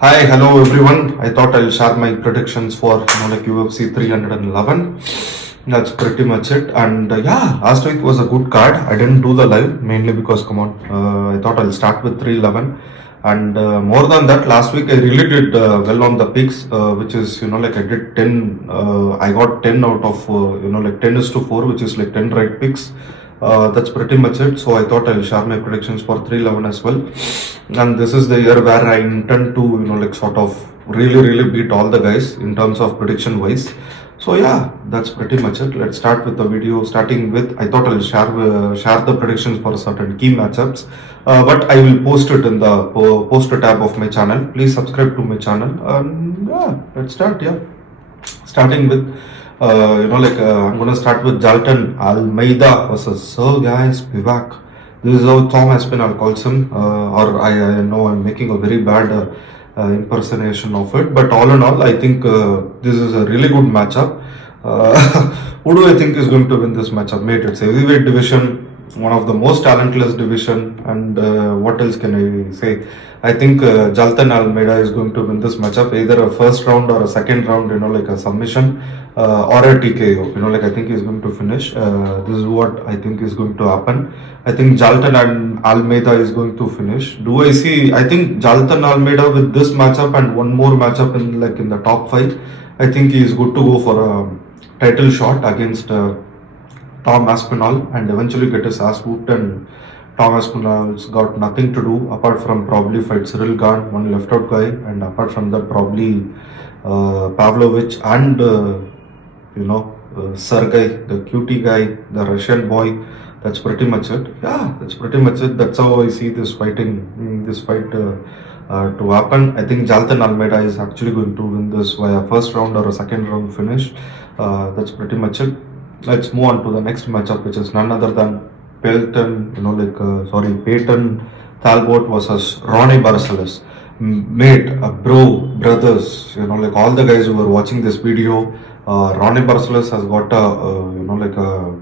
Hi, hello everyone. I thought I'll share my predictions for UFC 311. That's pretty much it. And yeah, last week was a good card. I didn't do the live mainly because come on, I thought I'll start with 311. And more than that, last week I really did well on the picks, which is I did 10. I got 10 out of 10 is to 4, which is like 10 right picks. That's pretty much it. So I thought I'll share my predictions for 311 as well. And this is the year where I intend to sort of really beat all the guys in terms of prediction wise. So yeah, that's pretty much it. Let's start with the video. Starting with, I thought I'll share the predictions for certain key matchups, but I will post it in the poster tab of my channel. Please subscribe to my channel. Yeah, let's start. Yeah, starting with I'm gonna start with Jailton Almeida versus Serghei Spivac. This is how Tom Aspinall calls him, or I know I'm making a very bad impersonation of it, but all in all, I think this is a really good matchup. Who do I think is going to win this matchup? Mate, it's heavyweight division, one of the most talentless division, and what else can I say? I think Jailton Almeida is going to win this matchup, either a first round or a second round, like a submission or a TKO. I think he's going to finish. This is what I think is going to happen. I think Jailton and Almeida is going to finish. Do I see? I think Jailton Almeida with this matchup and one more matchup in the top 5. I think he is good to go for a title shot against Tom Aspinall and eventually get his ass whooped, and Tom Aspinall's got nothing to do apart from probably fight Cyril Gane, one left out guy, and apart from that probably Pavlovich and Serghei, the cutie guy, the Russian boy. That's pretty much it. Yeah, that's pretty much it. That's how I see this fight to happen. I think Jailton Almeida is actually going to win this via first round or a second round finish. That's pretty much it. Let's move on to the next matchup, which is none other than Payton, Payton Talbott versus Raoni Barcelos. Mate, brothers, all the guys who are watching this video, Raoni Barcelos has got a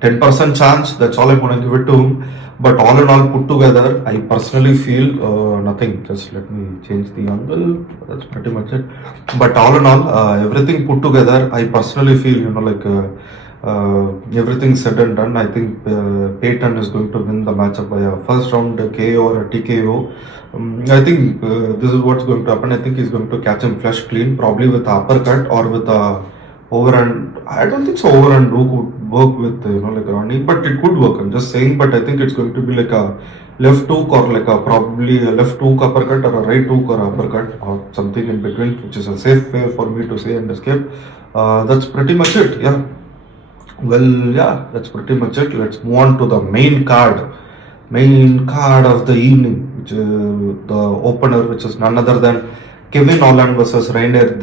10% chance. That's all I'm gonna give it to him. But all in all, put together, I personally feel nothing. Just let me change the angle. That's pretty much it. But all in all, everything put together, I personally feel everything said and done. I think Payton is going to win the matchup by a first round KO or a TKO. I think this is what's going to happen. I think he's going to catch him flush clean, probably with a uppercut or with a overhand. I don't think so overhand could work with Raoni, but it could work. I'm just saying, but I think it's going to be like a left hook or probably a left hook uppercut or a right hook or uppercut or something in between, which is a safe way for me to say and escape. That's pretty much it. Yeah. Well, yeah, that's pretty much it. Let's move on to the main card of the evening, which the opener, which is none other than Kevin Holland versus Reinier.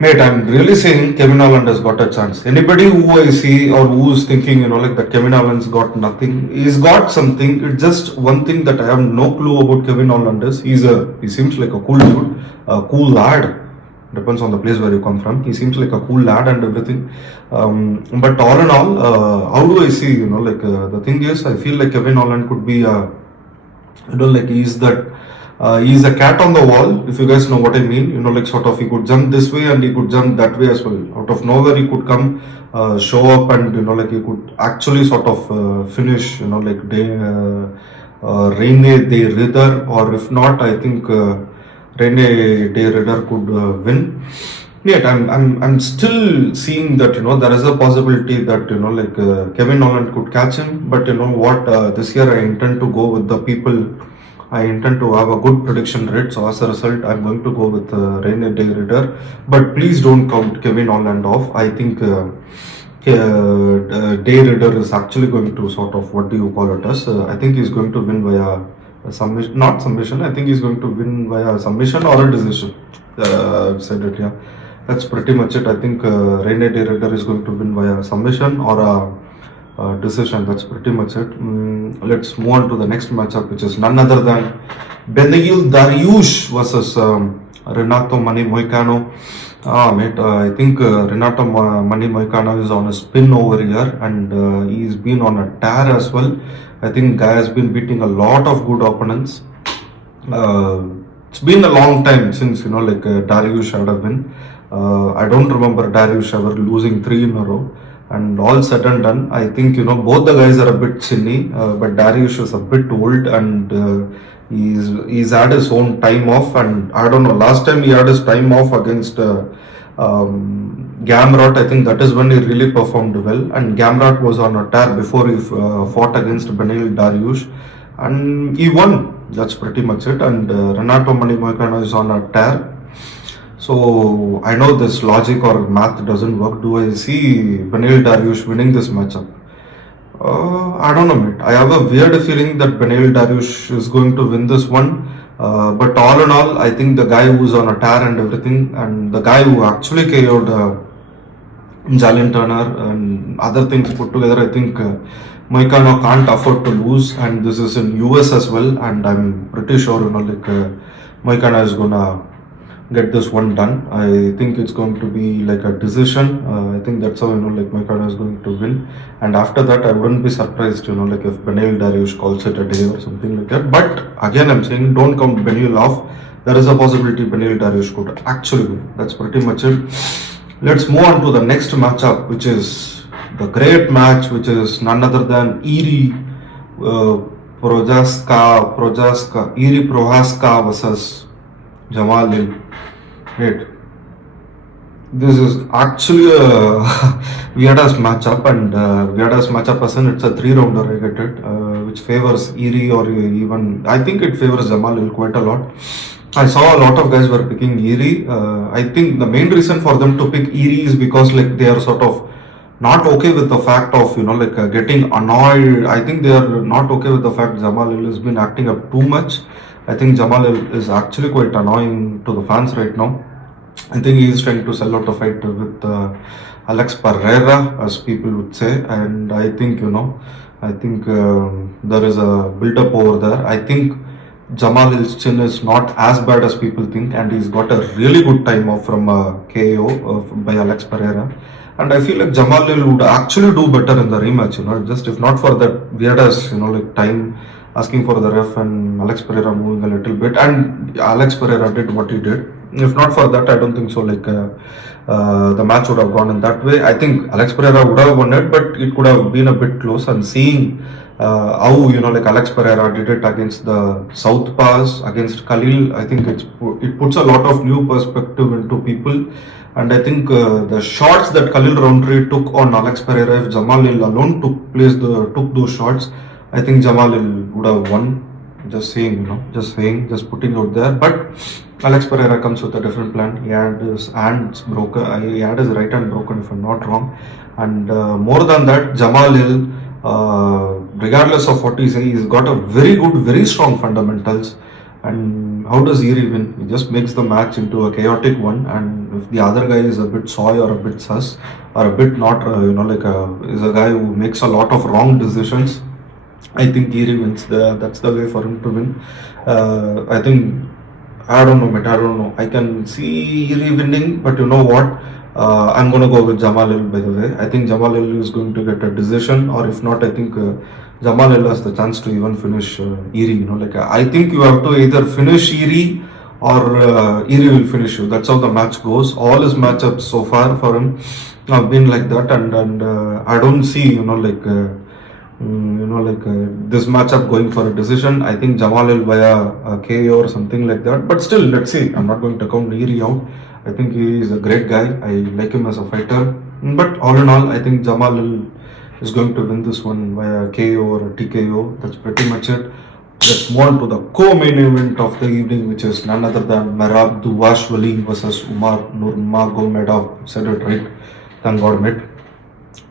Mate, I'm really saying Kevin Holland has got a chance. Anybody who I see or who's thinking, that Kevin Holland's got nothing, he's got something. It's just one thing that I have no clue about Kevin Holland is he seems like a cool dude, a cool lad. Depends on the place where you come from. He seems like a cool lad and everything. But all in all, how do I see? The thing is, I feel like Kevin Holland could be he's a cat on the wall, if you guys know what I mean. He could jump this way and he could jump that way as well. Out of nowhere, he could come, show up, and he could actually finish, Reinier, or if not, I think Reinier could win. Yet I'm still seeing that there is a possibility that Kevin Holland could catch him. But this year I intend to go with the people. I intend to have a good prediction rate, so as a result, I'm going to go with Reinier. But please don't count Kevin Holland off. I think Dayrider is actually going to what do you call it as? I think he's going to win via submission, not submission. I think he's going to win via submission or a decision. I've said it, yeah. That's pretty much it. I think Reinier is going to win via submission or a decision. That's pretty much it. Let's move on to the next matchup, which is none other than Beneil Dariush versus Renato Moicano. Mate, I think Renato Moicano is on a spin over here, and he's been on a tear as well. I think guy has been beating a lot of good opponents. it's been a long time since Dariush had a win. I don't remember Dariush ever losing three in a row. And all said and done, I think both the guys are a bit silly, but Dariush is a bit old and he's had his own time off. And I don't know, last time he had his time off against Gamrot, I think that is when he really performed well. And Gamrot was on a tear before he fought against Beneil Dariush, and he won. That's pretty much it. And Renato Moicano is on a tear. So I know this logic or math doesn't work. Do I see Beneil Dariush winning this matchup? I don't know, mate. I have a weird feeling that Beneil Dariush is going to win this one. But all in all, I think the guy who's on a tear and everything, and the guy who actually KO'd Jailton and other things put together, I think Moicano can't afford to lose. And this is in US as well. And I'm pretty sure, Moicano is gonna get this one done. I think it's going to be like a decision. I think that's how Moicano is going to win. And after that, I wouldn't be surprised if Beneil Dariush calls it a day or something like that. But again, I'm saying don't count Beneil off. There is a possibility Beneil Dariush could actually win. That's pretty much it. Let's move on to the next matchup, which is the great match, which is none other than Jiří Procházka versus Jamahal. Wait, this is actually a weird-ass matchup, and weird-ass matchup person, it's a 3-rounder, I get it, which favors Jiří, or even, I think it favors Jamahal quite a lot. I saw a lot of guys were picking Jiří. I think the main reason for them to pick Jiří is because they are sort of not okay with the fact of getting annoyed. I think they are not okay with the fact Jamahal has been acting up too much. I think Jamahal is actually quite annoying to the fans right now. I think he is trying to sell out a fight with Alex Pereira, as people would say, and I think there is a build-up over there. I think Jamahal's chin is not as bad as people think, and he's got a really good time off from KO by Alex Pereira. And I feel like Jamahal would actually do better in the rematch, just if not for that weird-ass, time asking for the ref and Alex Pereira moving a little bit, and Alex Pereira did what he did. If not for that, I don't think so. The match would have gone in that way. I think Alex Pereira would have won it, but it could have been a bit close. And seeing how Alex Pereira did it against the Southpaws, against Khalil, I think it puts a lot of new perspective into people. And I think the shots that Khalil Roundtree took on Alex Pereira, if Jamahal alone took those shots, I think Jamahal would have won. Just saying, putting out there. But Alex Pereira comes with a different plan. He had his hands broken. He had his right hand broken, if I'm not wrong. And more than that, Jamahal, regardless of what he says, he's got a very good, very strong fundamentals. And how does Jiří win? He just makes the match into a chaotic one. And if the other guy is a bit soy or a bit sus or a bit not, is a guy who makes a lot of wrong decisions, I think Jiří wins. That's the way for him to win. I don't know. I can see Jiří winning, but you know what? I'm going to go with Jamahal, by the way. I think Jamahal is going to get a decision, or if not, I think Jamahal has the chance to even finish Jiří. I think you have to either finish Jiří or Jiří will finish you. That's how the match goes. All his matchups so far for him have been like that, and I don't see this matchup going for a decision. I think Jamahal via a KO or something like that. But still, let's see. I'm not going to count Jiří out. I think he is a great guy. I like him as a fighter. But all in all, I think Jamahal is going to win this one via KO or a TKO. That's pretty much it. Let's move on to the co-main event of the evening, which is none other than Merab Dvalishvili versus Umar Nurmagomedov. Said it right. Thank God, mate.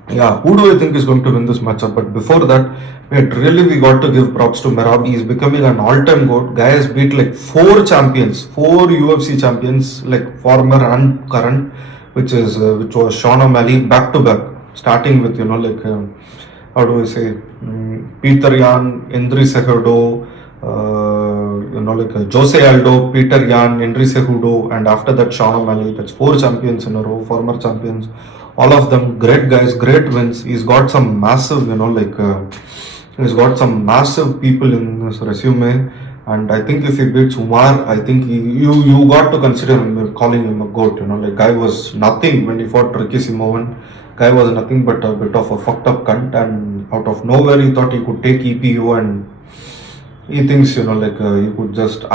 Yeah, who do I think is going to win this matchup? But before that, really we got to give props to Merab. He is becoming an all-time GOAT. Guy has beat 4 UFC champions, former and current, which was Sean O'Malley back to back, starting with how do I say, Peter Yan, Endri Cejudo, Jose Aldo, Peter Yan, Endri Cejudo, and after that Sean O'Malley. That's 4 champions in a row, former champions. All of them great guys, great wins. He's got some massive, he's got some massive people in his resume. And I think if he beats Umar, I think you got to consider him, calling him a goat. Like guy was nothing when he fought Ricky Simovan. Guy was nothing but a bit of a fucked up cunt, and out of nowhere he thought he could take EPO, and he thinks like he could just.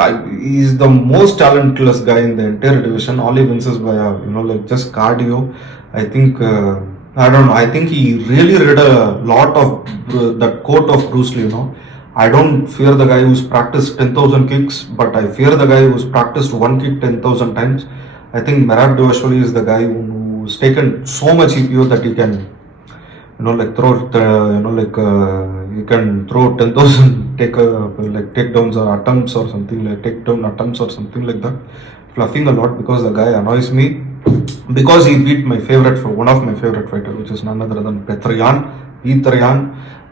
He's the most talentless guy in the entire division. All he wins is by like just cardio. I think. I don't know. I think he really read a lot of that quote of Bruce Lee. I don't fear the guy who's practiced 10,000 kicks, but I fear the guy who's practiced one kick 10,000 times. I think Merab Dvalishvili is the guy who's taken so much EPO that he can, like throw, he can throw 10,000 takedowns or attempts or something like takedown attempts or something like that. Fluffing a lot because the guy annoys me. Because he beat one of my favorite fighters, which is none other than Petrian.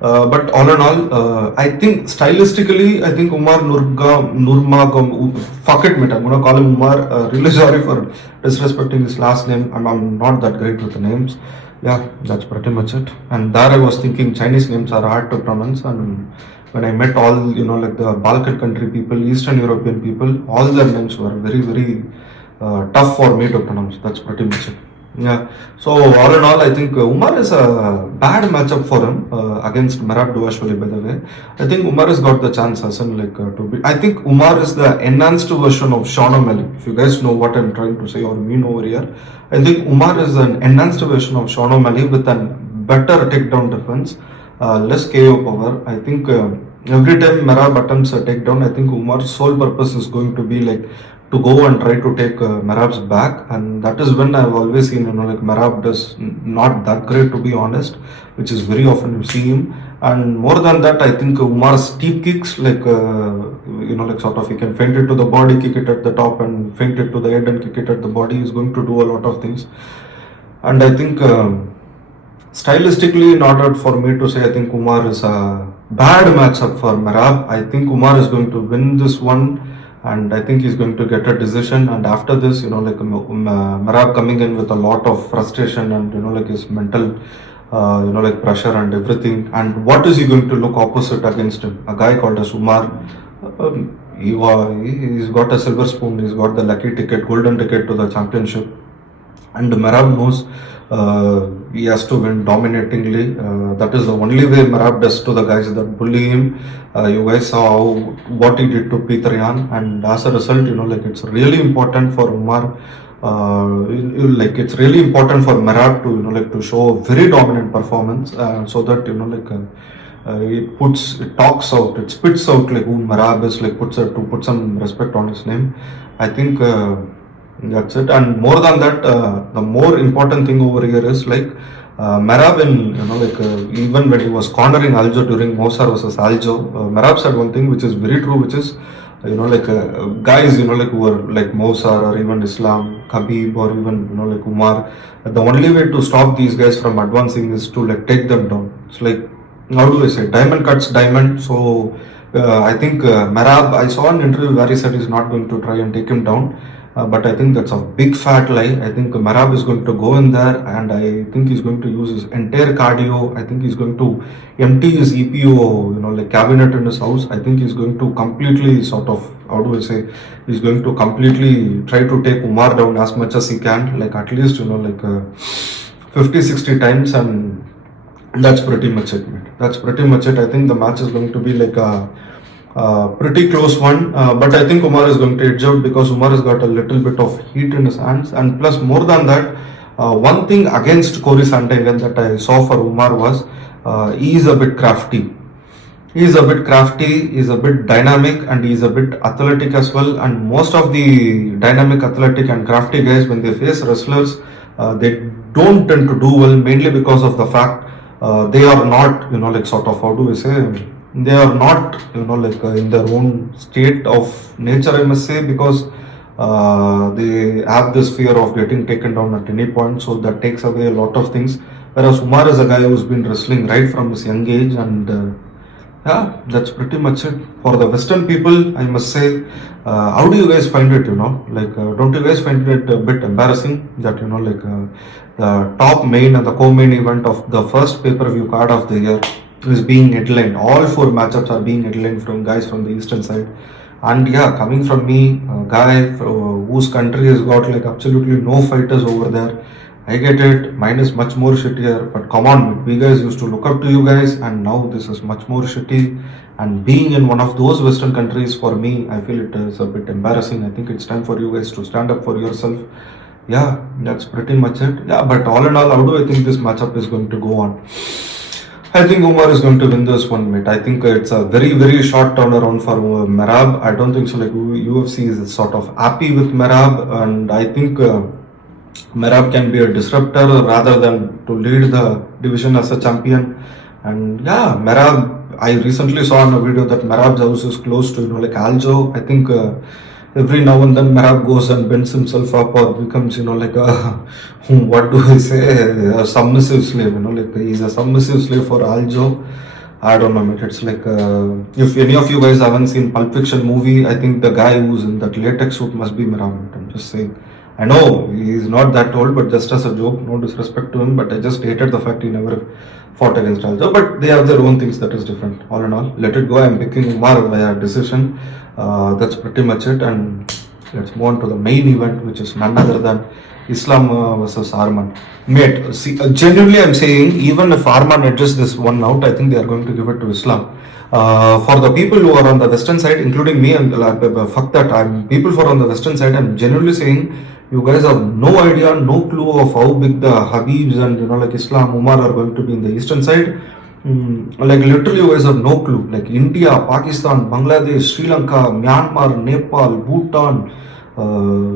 But all in all, I think stylistically, I think Umar Nurmagomedov, fuck it, mate, I'm going to call him Umar. Really sorry for disrespecting his last name. I'm not that great with the names. Yeah, that's pretty much it. And there I was thinking Chinese names are hard to pronounce. And when I met all, like the Balkan country people, Eastern European people, all their names were very, very tough for me to pronounce. That's pretty much it. Yeah. So all in all, I think Umar is a bad matchup for him against Merab Dvalishvili. By the way, I think Umar has got the chance, Hassan, to be. I think Umar is the enhanced version of Sean O'Malley. If you guys know what I'm trying to say or mean over here, I think Umar is an enhanced version of Sean O'Malley with a better takedown defense, less KO power. I think every time Merab attempts a takedown, I think Umar's sole purpose is going to be to go and try to take Merab's back, and that is when I've always seen Merab does not that great, to be honest, which is very often you see him. And more than that, I think Umar's steep kicks, sort of he can feint it to the body, kick it at the top, and feint it to the head and kick it at the body. Is going to do a lot of things, and I think stylistically, in order for me to say, I think Umar is a bad matchup for Merab. I think Umar is going to win this one. And I think he's going to get a decision. And after this, Merab coming in with a lot of frustration and his mental, pressure and everything. And what is he going to look opposite against him? A guy called as Umar. He's got a silver spoon. He's got the lucky ticket, golden ticket to the championship. And Merab knows he has to win dominatingly. That is the only way Merab does to the guys that bully him. You guys saw what he did to Petrian, and as a result, it's really important for Umar. It's really important for Merab to to show a very dominant performance, so that it talks out, it spits out who Merab is, to put some respect on his name. I think. That's it. And more than that, the more important thing over here is Merab even when he was cornering Aljo during Mosar versus Aljo, Merab said one thing which is very true, which is guys who are like Mosar or even Islam, Khabib or even Umar, the only way to stop these guys from advancing is to take them down. It's how do I say, diamond cuts diamond. So I think Merab, I saw an interview where he said he's not going to try and take him down. But I think that's a big fat lie. I think Merab is going to go in there, and I think he's going to use his entire cardio. I think he's going to empty his EPO, cabinet in his house. I think he's going to completely he's going to completely try to take Umar down as much as he can, at least 50-60 times, and that's pretty much it, mate. That's pretty much it. I think the match is going to be pretty close one, but I think Umar is going to edge out because Umar has got a little bit of heat in his hands, and plus more than that, one thing against Corey Sandhagen that I saw for Umar was he is a bit crafty. He's a bit dynamic, and he's a bit athletic as well. And most of the dynamic, athletic and crafty guys, when they face wrestlers, they don't tend to do well, mainly because of the fact they are not, they are not, in their own state of nature, I must say, because they have this fear of getting taken down at any point, so that takes away a lot of things. Whereas Umar is a guy who's been wrestling right from his young age, and that's pretty much it. For the Western people, I must say, how do you guys find it, don't you guys find it a bit embarrassing that, the top main and the co-main event of the first pay-per-view card of the year is being headlined. All 4 matchups are being headlined from guys from the eastern side. And yeah, coming from me, a guy whose country has got like absolutely no fighters over there, I get it. Mine is much more shittier, but come on, we guys used to look up to you guys, and now this is much more shitty. And being in one of those Western countries, for me, I feel it is a bit embarrassing. I think it's time for you guys to stand up for yourself. Yeah, that's pretty much it. Yeah, but all in all, how do I think this matchup is going to go on? I think Umar is going to win this one, mate. I think it's a very, very short turnaround for Merab. I don't think so. Like UFC is sort of happy with Merab, and I think Merab can be a disruptor rather than to lead the division as a champion. And yeah, Merab. I recently saw in a video that Merab's house is close to like Aljo. I think every now and then Merab goes and bends himself up or becomes like a what do I say, a submissive slave. Like he's a submissive slave for Aljo. I don't know, mate. It's like if any of you guys haven't seen Pulp Fiction movie, I think the guy who's in that latex suit must be Merab. I'm just saying. I know he's not that old, but just as a joke, no disrespect to him, but I just hated the fact he never fought against Aljo. But they have their own things that is different. All in all, let it go. I'm picking Umar via decision. That's pretty much it. And let's move on to the main event, which is none other than Islam versus Arman. Mate, see, genuinely I'm saying, even if Arman edges this one out, I think they are going to give it to Islam. For the people who are on the western side, including me, and fuck that, I'm people who are on the western side, I'm genuinely saying you guys have no idea, no clue of how big the Habibs and like Islam, Umar are going to be in the eastern side. Like literally you guys have no clue. Like India, Pakistan, Bangladesh, Sri Lanka, Myanmar, Nepal, Bhutan,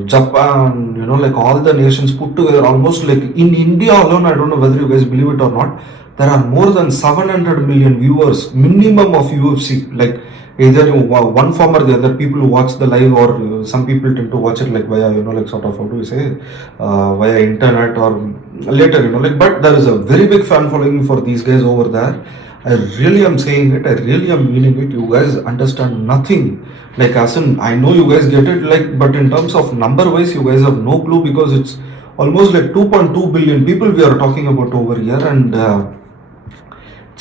Japan, like all the nations put together, almost like in India alone, I don't know whether you guys believe it or not, there are more than 700 million viewers minimum of UFC. Like either one form or the other, people who watch the live, or some people tend to watch it like via like sort of, how do we say, via internet or later, like, but there is a very big fan following for these guys over there. I really am saying it, I really am meaning it. You guys understand nothing. Like as in, I know you guys get it, like, but in terms of number wise, you guys have no clue, because it's almost like 2.2 billion people we are talking about over here. And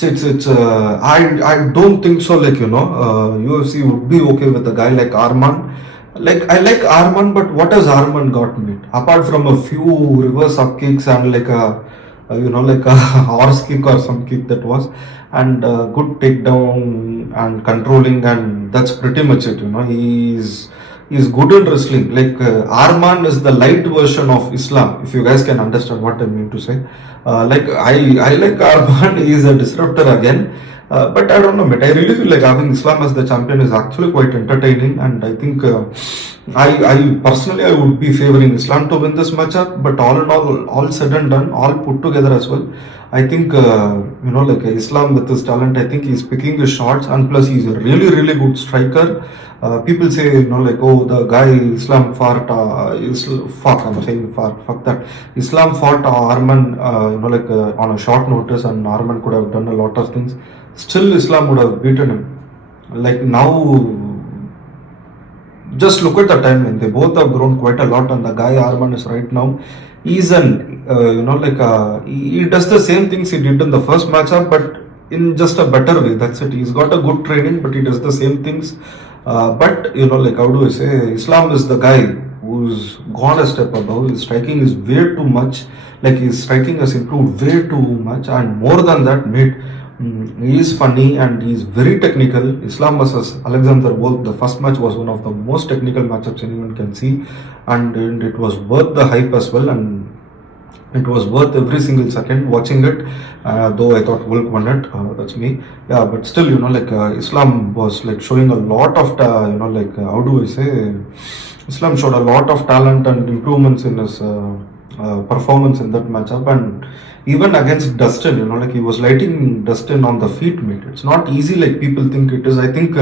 I don't think so, like UFC would be okay with a guy like Arman. Like I like Arman, but what has Arman got, mate? Apart from a few reverse up kicks and like a like a horse kick or some kick that was, and good takedown and controlling, and that's pretty much it. He's good in wrestling. Like Arman is the light version of Islam, if you guys can understand what I mean to say. Like I like Arman. He is a disruptor again. But I don't know, mate. I really feel like having Islam as the champion is actually quite entertaining, and I think I personally I would be favoring Islam to win this matchup. But all in all said and done, all put together as well, I think like Islam with his talent, I think he's picking his shots, and plus he's a really really good striker. People say like, oh, the guy Islam fought I'm saying fuck that, Islam fought Arman like on a short notice, and Arman could have done a lot of things. Still Islam would have beaten him. Like now, just look at the time when they both have grown quite a lot, and the guy Arman is right now, he's an he does the same things he did in the first matchup, but in just a better way. That's it. He's got a good training, but he does the same things. But like, how do I say, Islam is the guy who's gone a step above. His striking is way too much. Like his striking has improved way too much, and more than that, mate. He is funny and he is very technical. Islam versus Alexander Wolf, the first match was one of the most technical matchups anyone can see, and it was worth the hype as well, and it was worth every single second watching it. Though I thought Wolf won it, that's me. Yeah, but still, like Islam was like showing a lot of like how do I say, Islam showed a lot of talent and improvements in his performance in that matchup. And even against Dustin, like he was lighting Dustin on the feet, mate. It's not easy like people think it is. I think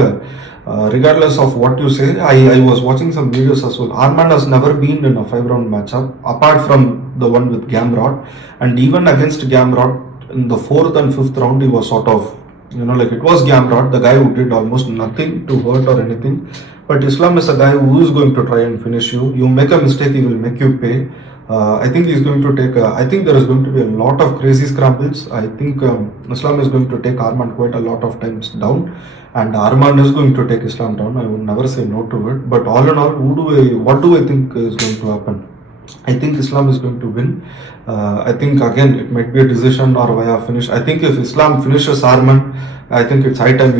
regardless of what you say, I was watching some videos as well. Arman has never been in a 5-round matchup apart from the one with Gamrot, and even against Gamrot in the 4th and 5th round, he was sort of like it was Gamrot, the guy who did almost nothing to hurt or anything. But Islam is a guy who is going to try and finish you. You make a mistake, he will make you pay. I think he's going to take. I think there is going to be a lot of crazy scrambles. I think Islam is going to take Arman quite a lot of times down, and Arman is going to take Islam down. I would never say no to it. But all in all, what do I think is going to happen? I think Islam is going to win. I think again it might be a decision or via finish. I think if Islam finishes Arman, I think it's high time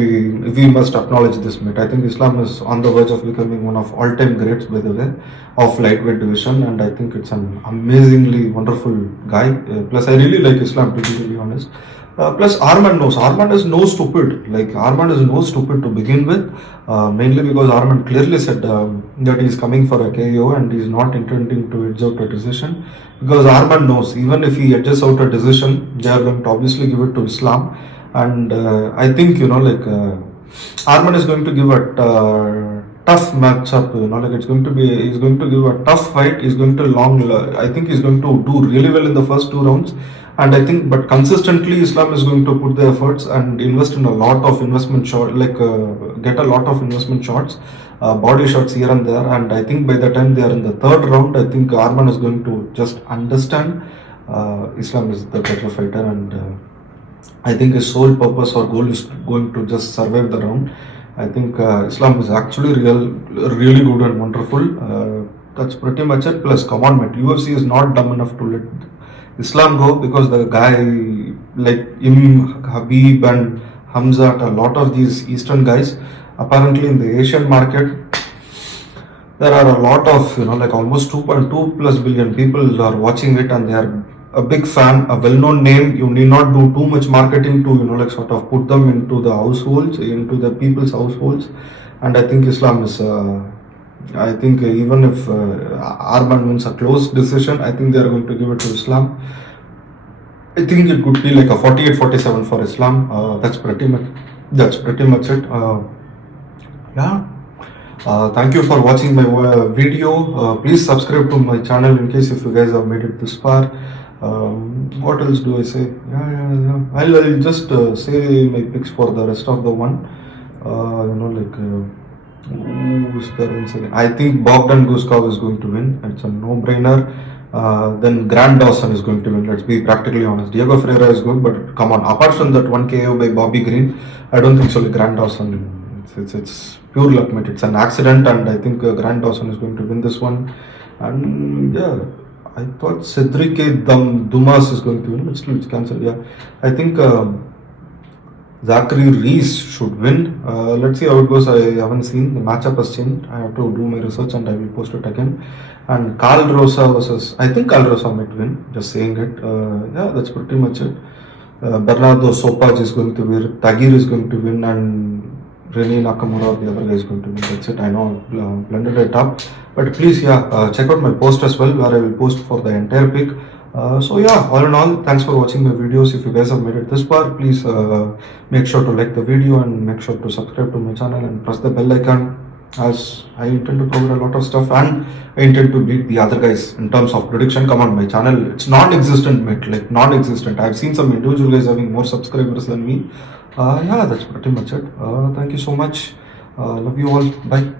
we must acknowledge this mate. I think Islam is on the verge of becoming one of all-time greats, by the way, of lightweight division, and I think it's an amazingly wonderful guy. Plus, I really like Islam, to be really honest. Plus, Arman knows. Arman is no stupid. Like, Arman is no stupid to begin with. Mainly because Arman clearly said that he's coming for a KO and he's not intending to edge out a decision. Because Arman knows, even if he edges out a decision, they are going to obviously give it to Islam. And I think, Arman is going to give a tough matchup, he's going to give a tough fight. He's going to I think he's going to do really well in the first 2 rounds. And I think, but consistently, Islam is going to put the efforts and invest in a lot of investment shots, get a lot of investment shots, body shots here and there. And I think by the time they are in the 3rd round, I think Arman is going to just understand Islam is the better fighter, and I think his sole purpose or goal is going to just survive the round. I think Islam is actually really good and wonderful. That's pretty much it. Plus, come on, mate, UFC is not dumb enough to let Islam go, because the guy like him, Habib and Hamzat, a lot of these Eastern guys, apparently in the Asian market, there are a lot of, almost 2.2 plus billion people are watching it, and they are a big fan, a well-known name. You need not do too much marketing to, sort of put them into the households, into the people's households. And I think Islam is, I think even if Arman wins a close decision, I think they are going to give it to Islam. I think it could be like a 48-47 for Islam. That's pretty much it. Thank you for watching my video. Please subscribe to my channel in case if you guys have made it this far. What else do I say? I'll just say my picks for the rest of the one. Who's there once again? I think Bogdan Guskov is going to win. It's a no-brainer. Then Grant Dawson is going to win. Let's be practically honest. Diego Ferreira is good, but come on. Apart from that 1 KO by Bobby Green, I don't think so. Like Grant Dawson, it's pure luck, mate. It's an accident, and I think Grant Dawson is going to win this one. And yeah, I thought Serghei Dumas is going to win, but still it's cancelled. Yeah, I think Zachary Reese should win. Let's see how it goes. I haven't seen. The matchup has changed. I have to do my research and I will post it again. And Carl Rosa versus, I think Carl Rosa might win. Just saying it. Yeah, that's pretty much it. Bernardo Sopaj is going to win. Tagir is going to win, and Reinier Nakamura, the other guy, is going to win. That's it. I know I blended it up. But please, check out my post as well, where I will post for the entire pick. So yeah, all in all, thanks for watching my videos. If you guys have made it this far, please make sure to like the video and make sure to subscribe to my channel and press the bell icon, as I intend to cover a lot of stuff and I intend to beat the other guys in terms of prediction. Come on, my channel, it's non-existent, mate, like non-existent. I've seen some individual guys having more subscribers than me. Yeah, that's pretty much it. Thank you so much. Love you all. Bye.